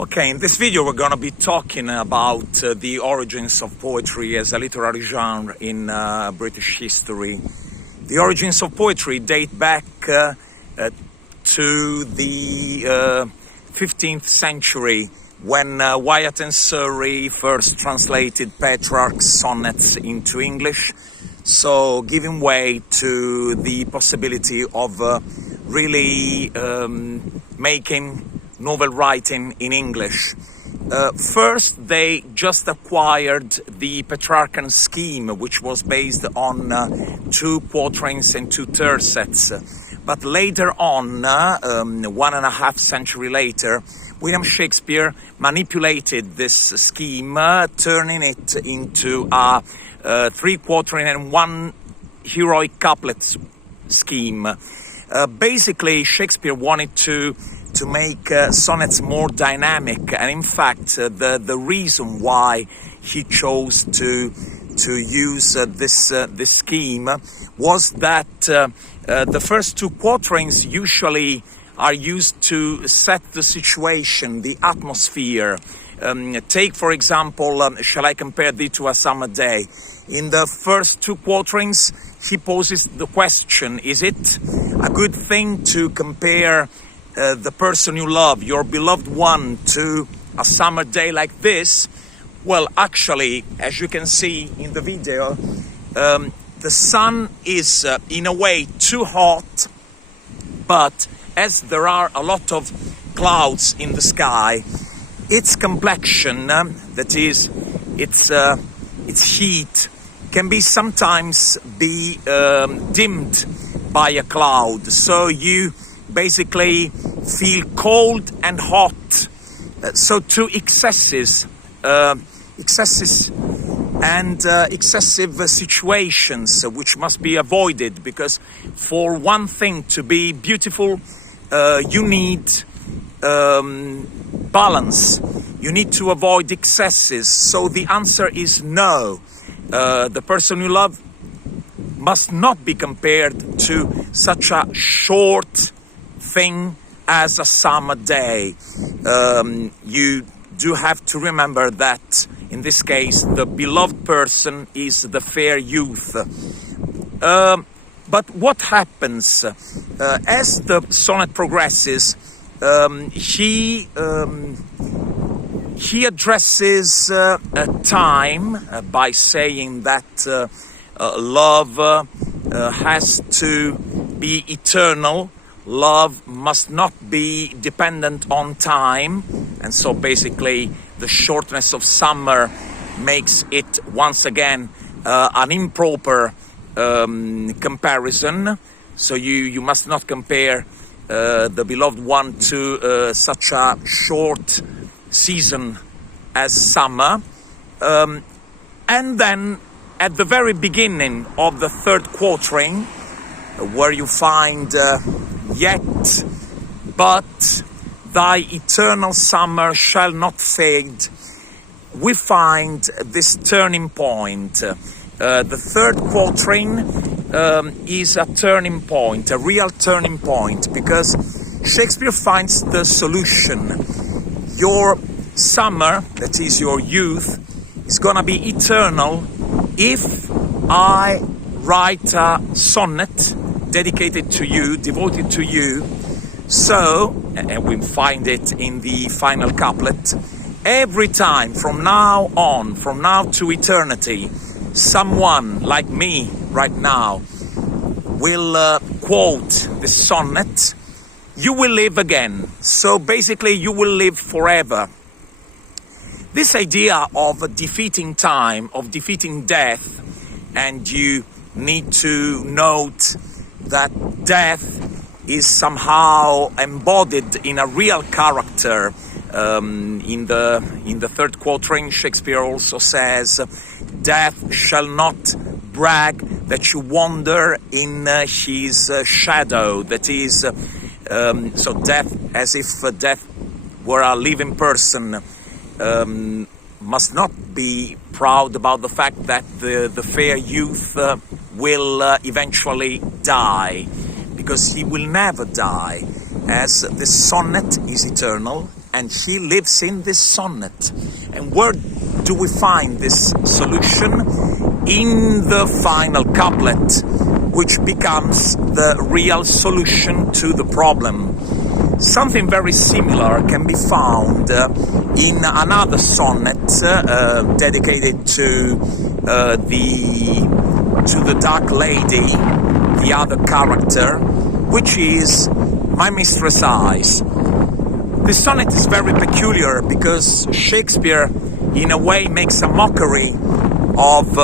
Okay, in this video we're going to be talking about the origins of poetry as a literary genre in British history. The origins of poetry date back to the 15th century when Wyatt and Surrey first translated Petrarch's sonnets into English, so giving way to the possibility of really making novel writing in English. First, they just acquired the Petrarchan scheme, which was based on 2 quatrains and 2 tercets. But later on, 1.5 centuries later, William Shakespeare manipulated this scheme, turning it into a 3 quatrain and 1 heroic couplet scheme. Basically, Shakespeare wanted to make sonnets more dynamic, and in fact the reason why he chose to use this scheme was that the first 2 quatrains usually are used to set the situation, the atmosphere. Take for example, shall I compare thee to a summer day? In the first 2 quatrains he poses the question, is it a good thing to compare the person you love, your beloved one, to a summer day like this? Well, actually, as you can see in the video, the sun is in a way too hot, but as there are a lot of clouds in the sky, its complexion, that is, its heat, can be sometimes be dimmed by a cloud. So you basically feel cold and hot. So 2 excesses and excessive situations which must be avoided, because for one thing to be beautiful you need balance, you need to avoid excesses. So the answer is no. The person you love must not be compared to such a short thing as a summer day. You do have to remember that in this case the beloved person is the fair youth. But what happens as the sonnet progresses? He addresses time by saying that love has to be eternal. Love must not be dependent on time, and so basically the shortness of summer makes it once again an improper comparison. So you must not compare the beloved one to such a short season as summer. And then at the very beginning of the 3rd quatrain, where you find yet but thy eternal summer shall not fade, we find this turning point. The 3rd quatrain is a turning point, a real turning point, because Shakespeare finds the solution. Your summer, that is your youth, is gonna be eternal if I write a sonnet dedicated to you, devoted to you. So, and we find it in the final couplet, every time from now on, from now to eternity, someone like me right now will quote this sonnet, you will live again. So basically you will live forever. This idea of defeating time, of defeating death, and you need to note that death is somehow embodied in a real character. In the 3rd quatrain, Shakespeare also says, death shall not brag that you wander in his shadow. That is, so death, as if death were a living person, must not be proud about the fact that the fair youth will eventually die, because he will never die, as this sonnet is eternal, and she lives in this sonnet. And where do we find this solution? In the final couplet, which becomes the real solution to the problem. Something very similar can be found in another sonnet dedicated to the dark lady, the other character, which is My Mistress' Eyes. This sonnet is very peculiar because Shakespeare, in a way, makes a mockery of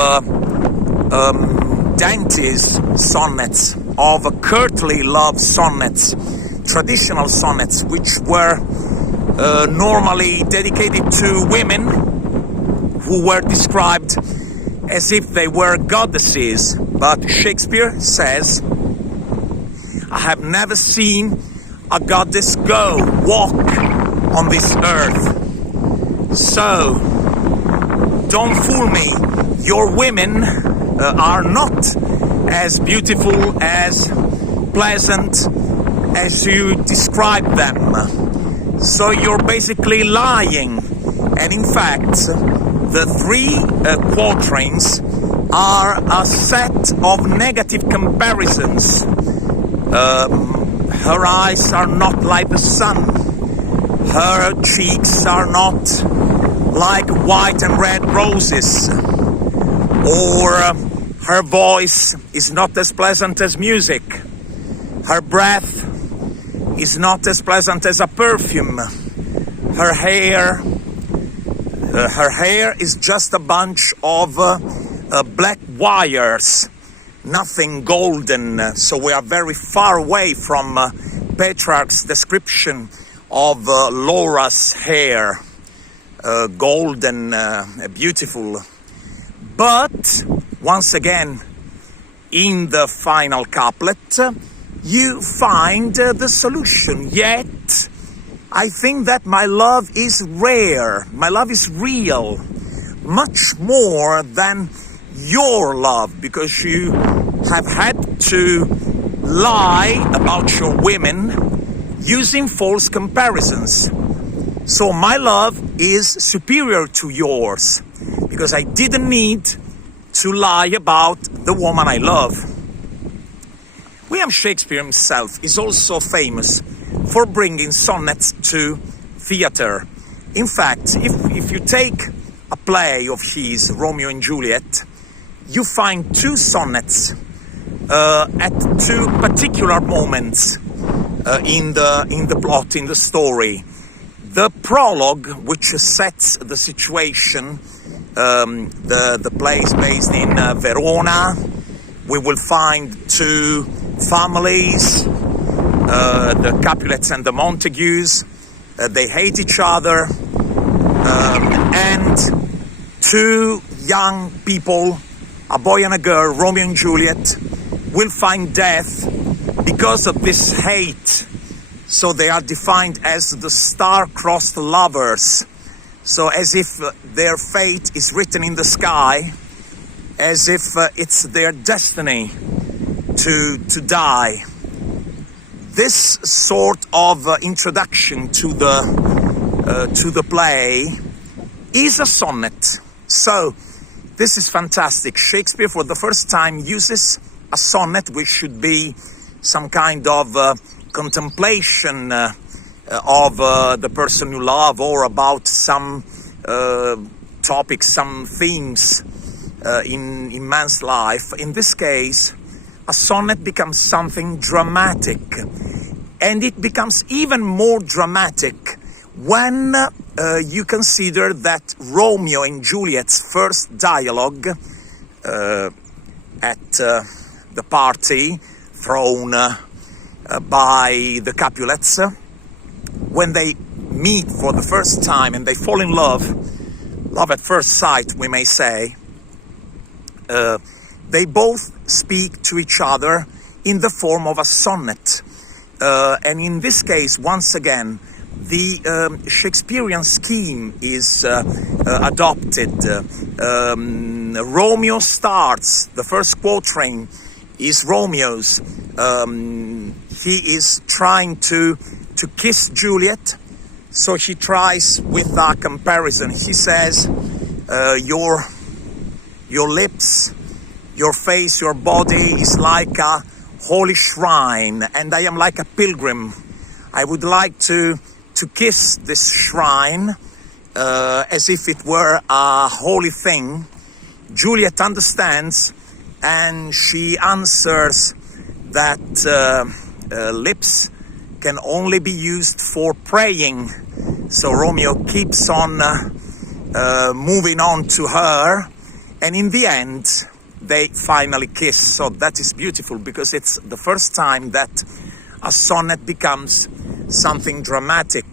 Dante's sonnets, of courtly love sonnets, traditional sonnets, which were normally dedicated to women who were described as if they were goddesses. But Shakespeare says, I have never seen a goddess walk on this earth. So, don't fool me. Your women are not as beautiful, as pleasant as you describe them. So you're basically lying. And in fact, the three quatrains are a set of negative comparisons. Her eyes are not like the sun. Her cheeks are not like white and red roses. Or her voice is not as pleasant as music. Her breath is not as pleasant as a perfume. Her hair is just a bunch of black wires, nothing golden. So we are very far away from Petrarch's description of Laura's hair, golden, beautiful. But once again, in the final couplet, you find the solution. Yet, I think that my love is rare, my love is real, much more than your love, because you have had to lie about your women using false comparisons. So my love is superior to yours, because I didn't need to lie about the woman I love. William Shakespeare himself is also famous for bringing sonnets to theatre. In fact, if you take a play of his, Romeo and Juliet, you find two sonnets at two particular moments in the plot, in the story. The prologue, which sets the situation, the place based in Verona. We will find two families, the Capulets and the Montagues. They hate each other, and two young people, a boy and a girl, Romeo and Juliet, will find death because of this hate. So they are defined as the star-crossed lovers. So as if their fate is written in the sky, as if it's their destiny to die. This sort of introduction to the play is a sonnet. So this is fantastic. Shakespeare, for the first time, uses a sonnet, which should be some kind of contemplation of the person you love, or about some topics, some themes in man's life. In this case, a sonnet becomes something dramatic, and it becomes even more dramatic when you consider that Romeo and Juliet's first dialogue at the party thrown by the Capulets, when they meet for the first time and they fall in love at first sight, we may say, they both speak to each other in the form of a sonnet. And in this case, once again, the Shakespearean scheme is adopted. Romeo starts, the first quatrain is Romeo's. He is trying to kiss Juliet, So he tries with a comparison. He says, your lips, your face, your body is like a holy shrine, and I am like a pilgrim. I would like to kiss this shrine as if it were a holy thing. Juliet understands, and she answers that lips can only be used for praying. So Romeo keeps on moving on to her, and in the end they finally kiss. So that is beautiful, because it's the first time that a sonnet becomes something dramatic.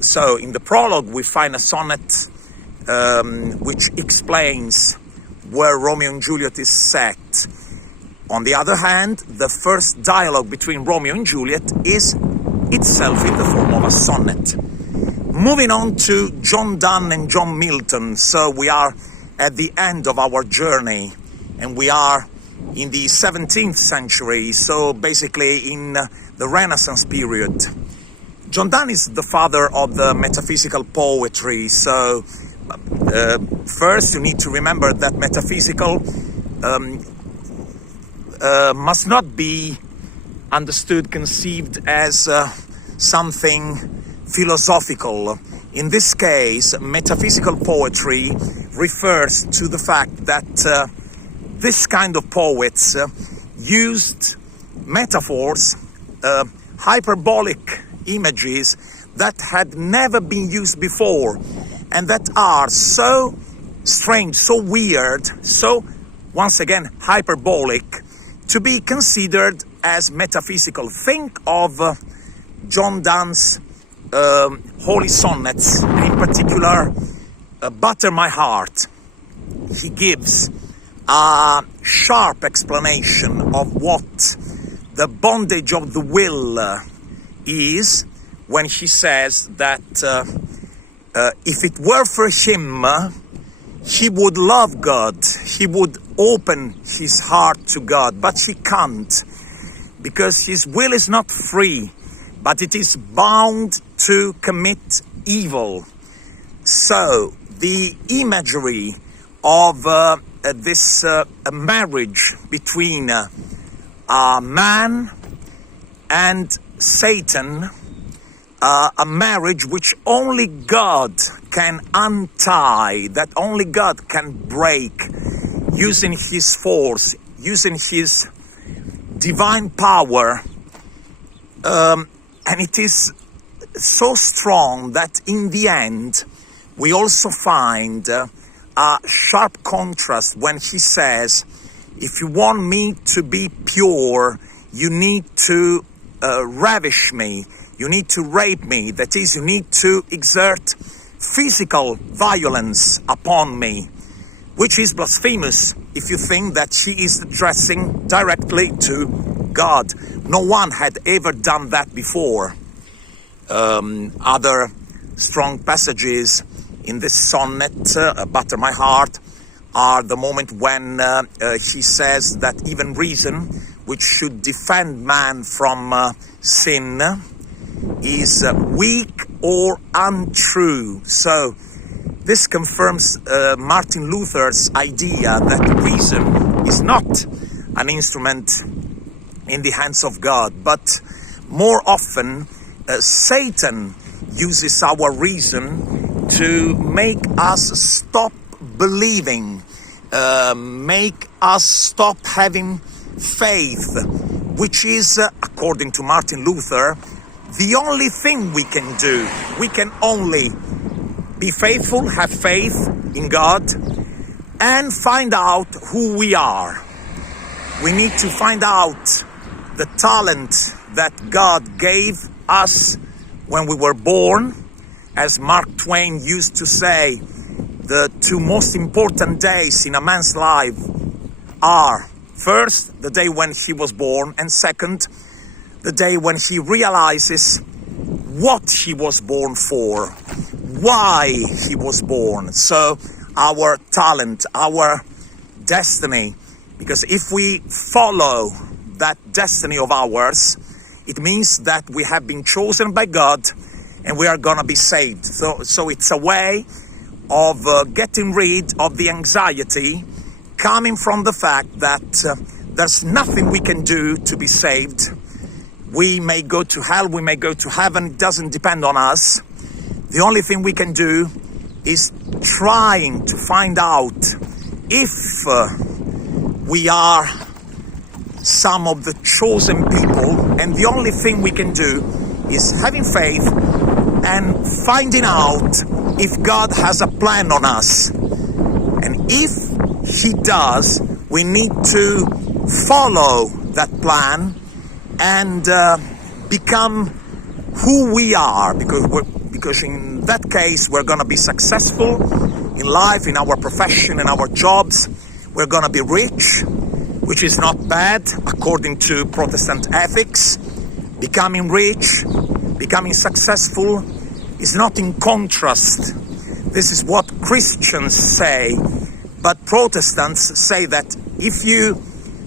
So in the prologue we find a sonnet which explains where Romeo and Juliet is set. On the other hand, the first dialogue between Romeo and Juliet is itself in the form of a sonnet. Moving on to John Donne and John Milton. So we are at the end of our journey, and we are in the 17th century, so basically in the Renaissance period. John Donne is the father of the metaphysical poetry. So first you need to remember that metaphysical must not be understood, conceived as something philosophical. In this case, metaphysical poetry refers to the fact that this kind of poets used metaphors, hyperbolic images that had never been used before, and that are so strange, so weird, so, once again, hyperbolic, to be considered as metaphysical. Think of John Donne's holy sonnets, in particular, Butter My Heart. He gives a sharp explanation of what the bondage of the will is, when he says that if it were for him, he would love God, he would open his heart to God, but he can't, because his will is not free, but it is bound to commit evil. So the imagery of this marriage between a man and Satan, a marriage which only God can untie, that only God can break, using his force, using his divine power, and it is so strong that in the end we also find a sharp contrast when he says, if you want me to be pure, you need to ravish me, you need to rape me, that is, you need to exert physical violence upon me, which is blasphemous if you think that she is addressing directly to God. No one had ever done that before. Other strong passages in this sonnet, Butter My Heart, are the moment when he says that even reason, which should defend man from sin, is weak or untrue. So this confirms Martin Luther's idea that reason is not an instrument in the hands of God, but more often Satan uses our reason to make us stop believing, make us stop having faith, which is, according to Martin Luther, the only thing we can do. We can only be faithful, have faith in God, and find out who we are. We need to find out the talent that God gave us when we were born. As Mark Twain used to say, the two most important days in a man's life are, first, the day when he was born, and second, the day when he realizes what he was born for, why he was born. So our talent, our destiny, because if we follow that destiny of ours, it means that we have been chosen by God, and we are gonna be saved. So it's a way of getting rid of the anxiety coming from the fact that there's nothing we can do to be saved. We may go to hell, we may go to heaven, it doesn't depend on us. The only thing we can do is trying to find out if we are some of the chosen people, and the only thing we can do is having faith and finding out if God has a plan on us. And if He does, we need to follow that plan and become who we are, because in that case we're going to be successful in life, in our profession, in our jobs. We're going to be rich, which is not bad according to Protestant ethics. Becoming rich, becoming successful is not in contrast. This is what Christians say, but Protestants say that if you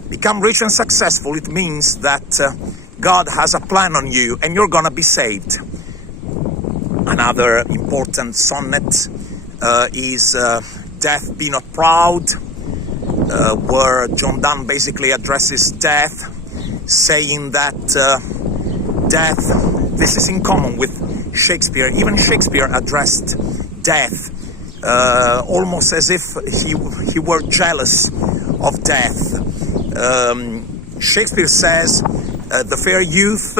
become rich and successful, it means that God has a plan on you and you're gonna be saved. Another important sonnet is Death Be Not Proud, where John Donne basically addresses death, saying that death, this is in common with Shakespeare. Even Shakespeare addressed death almost as if he were jealous of death. Shakespeare says, the fair youth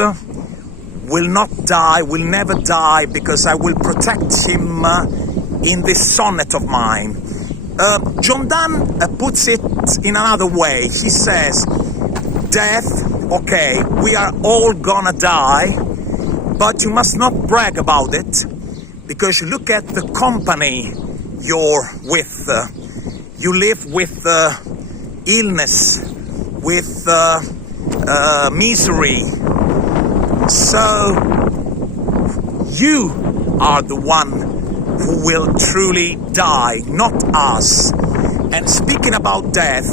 will not die, will never die, because I will protect him in this sonnet of mine. John Donne puts it in another way. He says, death, okay, we are all gonna die, but you must not brag about it, because you look at the company you're with. You live with illness, with misery. So you are the one who will truly die, not us. And speaking about death,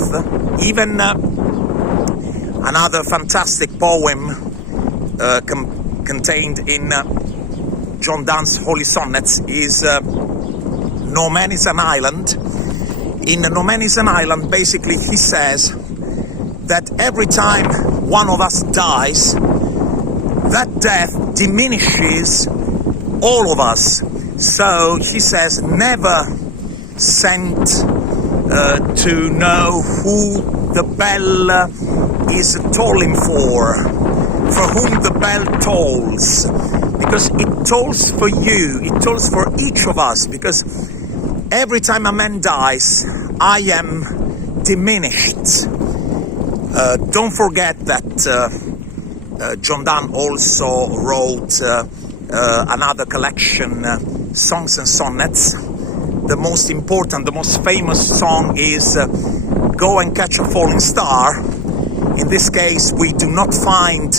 even another fantastic poem contained in John Donne's Holy Sonnets is No Man is an Island. In No Man is an Island, basically he says that every time one of us dies, that death diminishes all of us. So he says, never sent to know who the bell is tolling for whom the bell tolls, because it tolls for you, it tolls for each of us, because every time a man dies, I am diminished. Don't forget that John Donne also wrote another collection, Songs and Sonnets. The most important, the most famous song is Go and Catch a Falling Star. In this case, we do not find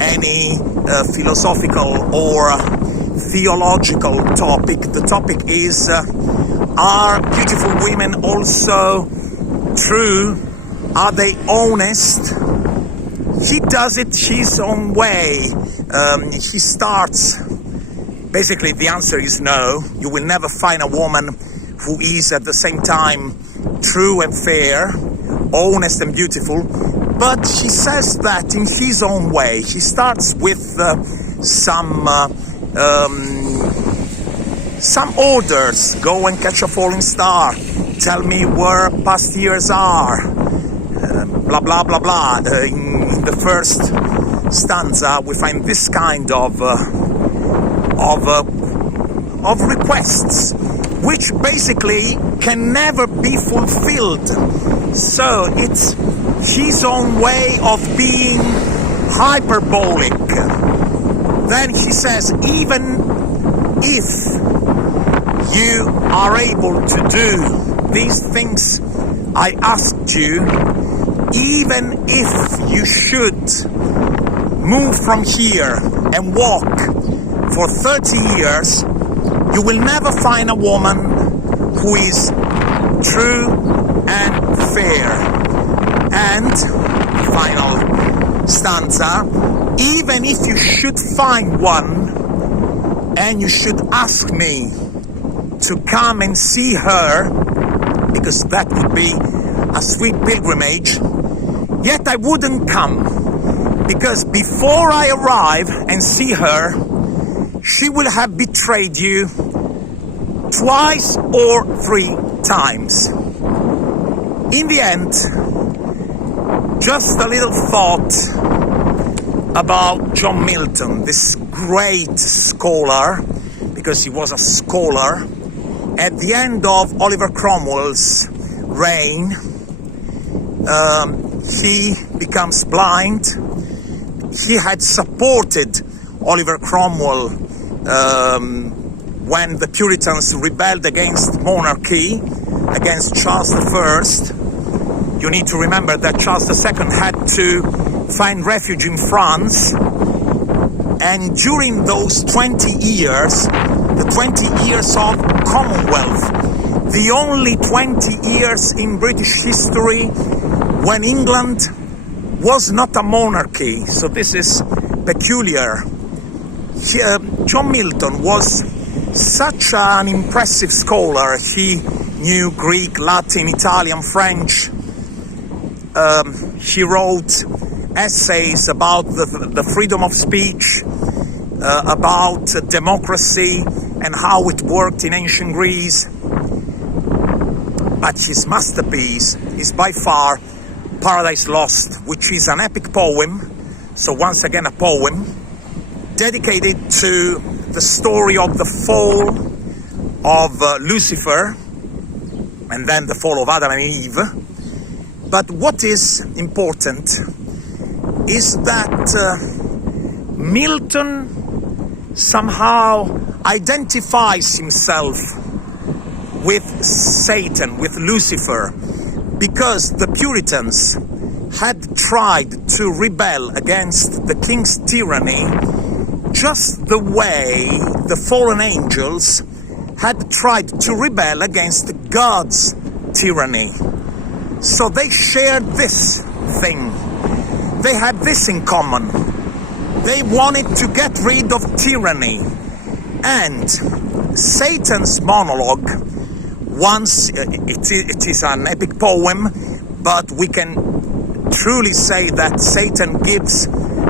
any philosophical or theological topic. The topic is, are beautiful women also true? Are they honest? He does it his own way. He starts, basically the answer is no. You will never find a woman who is at the same time true and fair, honest and beautiful. But he says that in his own way. He starts with some orders. Go and catch a falling star. Tell me where past years are. Blah, blah, blah, blah. In the first stanza, we find this kind of requests, which basically can never be fulfilled. So it's his own way of being hyperbolic. Then he says, even if you are able to do these things I asked you, even if you should move from here and walk for 30 years, you will never find a woman who is true and fair. And, final stanza, even if you should find one, and you should ask me to come and see her, because that would be a sweet pilgrimage, yet I wouldn't come, because before I arrive and see her, she will have betrayed you twice or 3 times. In the end, just a little thought about John Milton, this great scholar, because he was a scholar. At the end of Oliver Cromwell's reign, he becomes blind. He had supported Oliver Cromwell when the Puritans rebelled against monarchy, against Charles I. You need to remember that Charles II had to find refuge in France, and during those 20 years, the 20 years of Commonwealth, the only 20 years in British history when England was not a monarchy, so this is peculiar. John Milton was such an impressive scholar. He knew Greek, Latin, Italian, French. He wrote essays about the freedom of speech, about democracy and how it worked in ancient Greece. But his masterpiece is by far Paradise Lost, which is an epic poem, so once again a poem, dedicated to the story of the fall of Lucifer, and then the fall of Adam and Eve. But what is important is that Milton somehow identifies himself with Satan, with Lucifer, because the Puritans had tried to rebel against the king's tyranny just the way the fallen angels had tried to rebel against God's tyranny. So they shared this thing. They had this in common. They wanted to get rid of tyranny. And Satan's monologue, once it is an epic poem, but we can truly say that Satan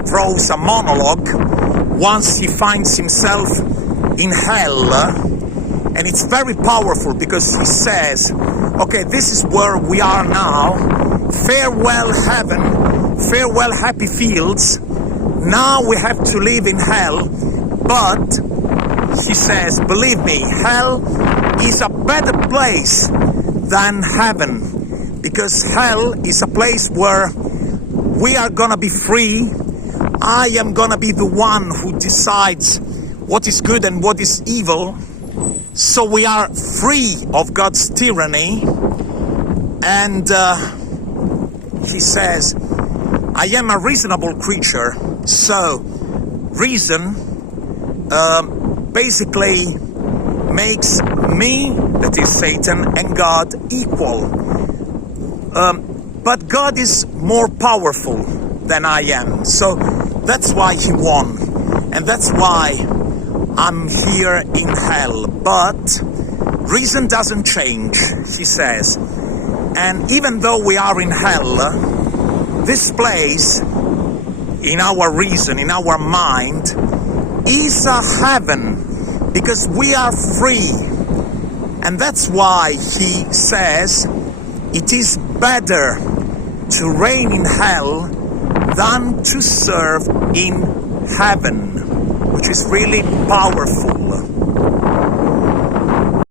throws a monologue once he finds himself in hell. And it's very powerful because he says, okay, this is where we are now. Farewell heaven, farewell happy fields. Now we have to live in hell. But he says, believe me, hell is a better place than heaven, because hell is a place where we are gonna be free. I am gonna be the one who decides what is good and what is evil. So we are free of God's tyranny. And he says, I am a reasonable creature. So reason basically makes me, that is Satan, and God equal. But God is more powerful than I am. So that's why he won. And that's why I'm here in hell. But reason doesn't change, he says. And even though we are in hell, this place, in our reason, in our mind, is a heaven, because we are free. And that's why he says it is better to reign in hell than to serve in heaven, which is really powerful.